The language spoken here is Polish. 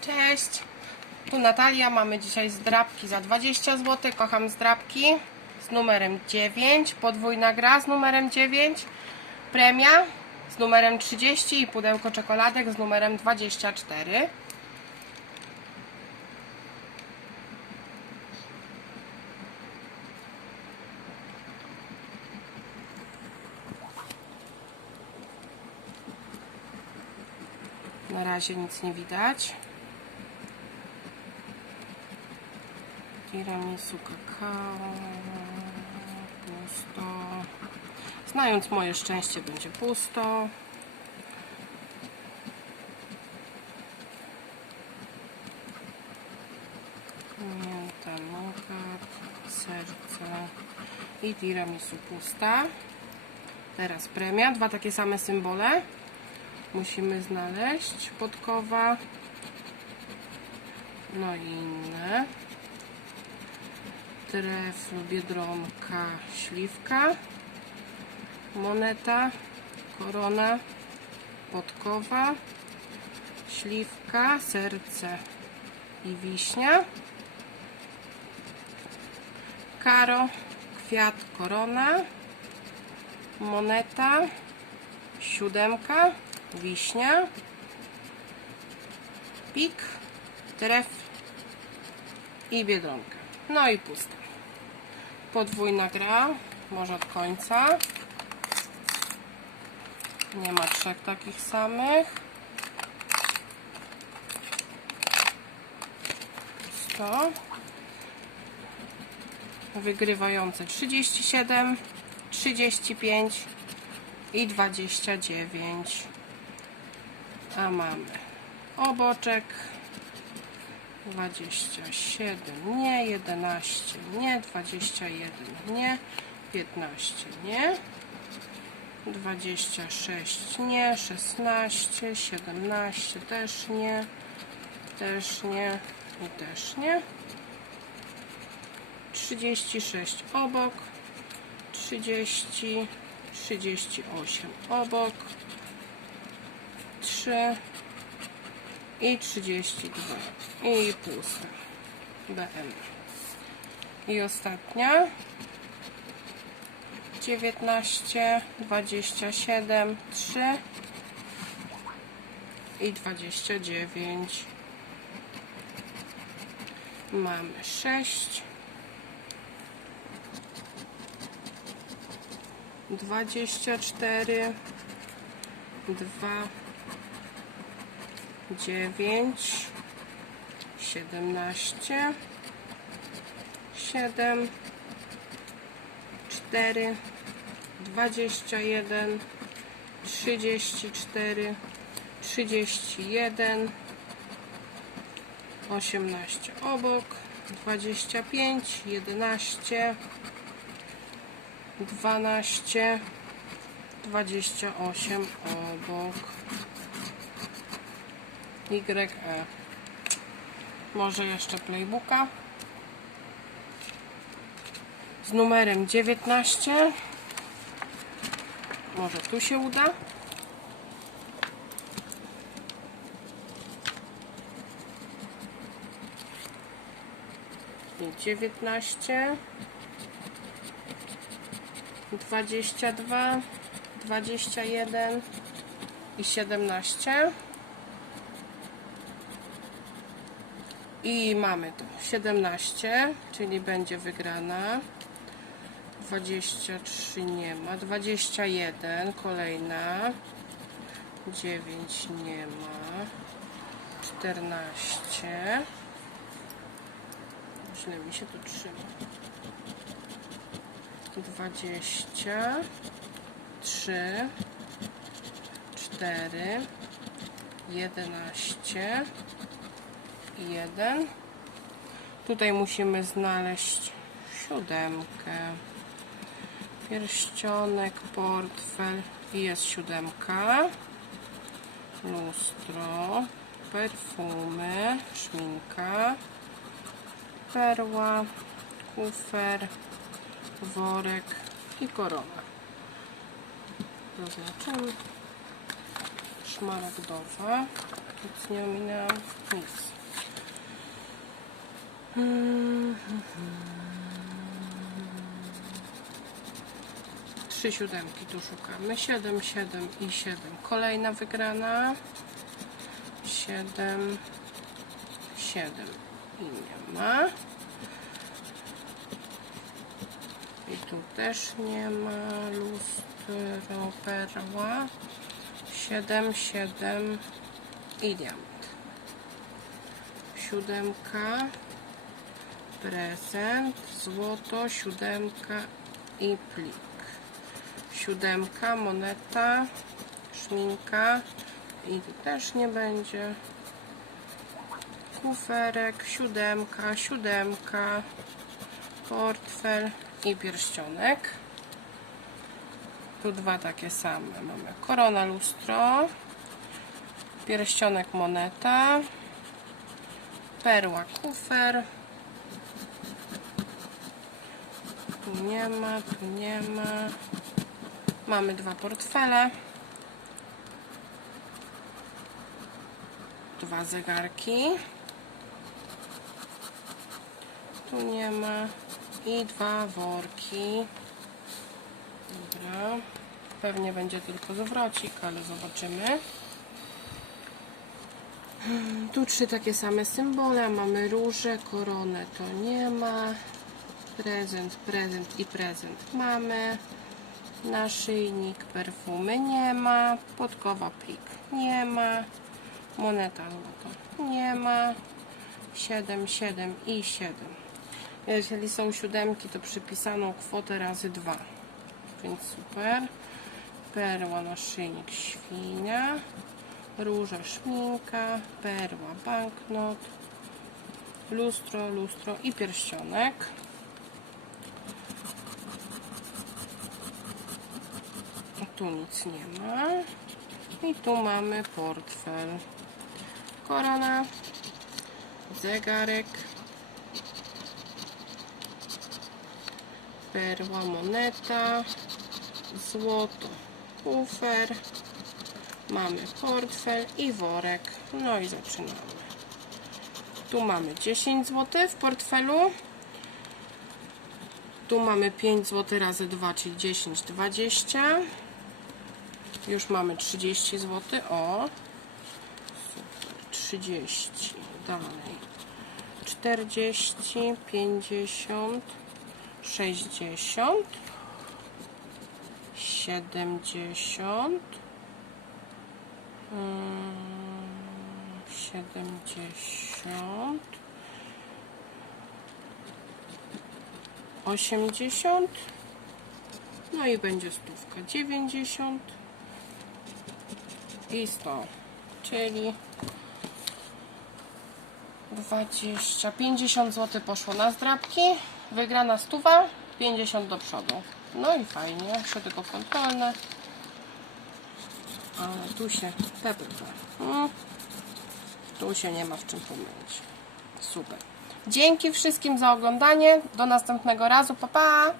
Cześć! Tu Natalia, mamy dzisiaj zdrabki za 20 zł. Kocham zdrabki z numerem 9, podwójna gra z numerem 9, premia z numerem 30 i pudełko czekoladek z numerem 24. Na razie nic nie widać. Tiramisu kakao. Pusto. Znając moje szczęście będzie pusto. Mięta, nougat, serce i tiramisu pusta. Teraz premia, dwa takie same symbole musimy znaleźć podkowa no i inne trefl, biedronka, śliwka moneta, korona podkowa śliwka, serce i wiśnia karo, kwiat, korona moneta siódemka wiśnia, pik, tref i biedronka. No i pusta. Podwójna gra, może od końca. Nie ma trzech takich samych. 100. Wygrywające 37, 35 i 29 a mamy oboczek 27 nie 11 nie 21 nie 15 nie 26 nie 16 17 też nie też nie i też nie. 36 obok 30 38 obok 3 i 32 i pusta BM i ostatnia. 19 27 3 i 29 mamy 6 24 2 dziewięć, siedemnaście, siedem, cztery, dwadzieścia jeden, trzydzieści cztery, trzydzieści jeden, osiemnaście obok, dwadzieścia pięć, jedenaście, dwanaście, dwadzieścia osiem obok. YE. Może jeszcze playbooka. Z numerem 19. Może tu się uda. I 19. 22. 21 i 17. I mamy to 17, czyli będzie wygrana. 23 nie ma. 21 kolejna. 9 nie ma. 14. Źle mi się tu trzyma. 20 3 4 11 jeden. Tutaj musimy znaleźć siódemkę. Pierścionek, portfel i jest siódemka. Lustro, perfumy, szminka, perła, kufer, worek i korona. Zaznaczymy. Szmaragdowa. Nic nie ominęłam. Nic. Trzy siódemki tu szukamy. Siedem, siedem i siedem. Kolejna wygrana. Siedem, siedem i nie ma. I tu też nie ma lustro perła. 7, 7 i diament. Siódemka, prezent, złoto, siódemka i plik. Siódemka, moneta, szminka i też nie będzie. Kuferek, siódemka, siódemka, portfel i pierścionek. Tu dwa takie same. Mamy korona lustro, pierścionek moneta, perła kufer. Tu nie ma, tu nie ma. Mamy dwa portfele. Dwa zegarki. Tu nie ma. I dwa worki. Dobra. Pewnie będzie tylko zwrocik, ale zobaczymy. Hmm, Tu trzy takie same symbole. Mamy róże, koronę to nie ma. Prezent, prezent i prezent mamy. Naszyjnik, perfumy nie ma. Podkowa plik nie ma. Moneta złota nie ma. 7, 7 i 7. Jeżeli są siódemki, to przypisaną kwotę razy 2. Więc super. Perła, naszyjnik, świnia. Róża, szminka. Perła, banknot. Lustro, lustro i pierścionek. Tu nic nie ma. I tu mamy portfel. Korona. Zegarek. perła, moneta, złoto, kufer, mamy portfel i worek. No i zaczynamy. Tu mamy 10 zł w portfelu. Tu mamy 5 zł razy 2, czyli 10, 20. Już mamy 30 zł. O, super, 30. Dalej. 40, 50, 60 70 mm, 70 80 no i będzie stówka 90 i 100 czyli 20, 50 zł poszło na zdrabki, wygrana stuwa, 50 do przodu. No i fajnie, jeszcze tylko kontrolne. Ale tu się PPP. Mm. Tu się nie ma w czym pomylić. Super. Dzięki wszystkim za oglądanie. Do następnego razu. Pa, pa!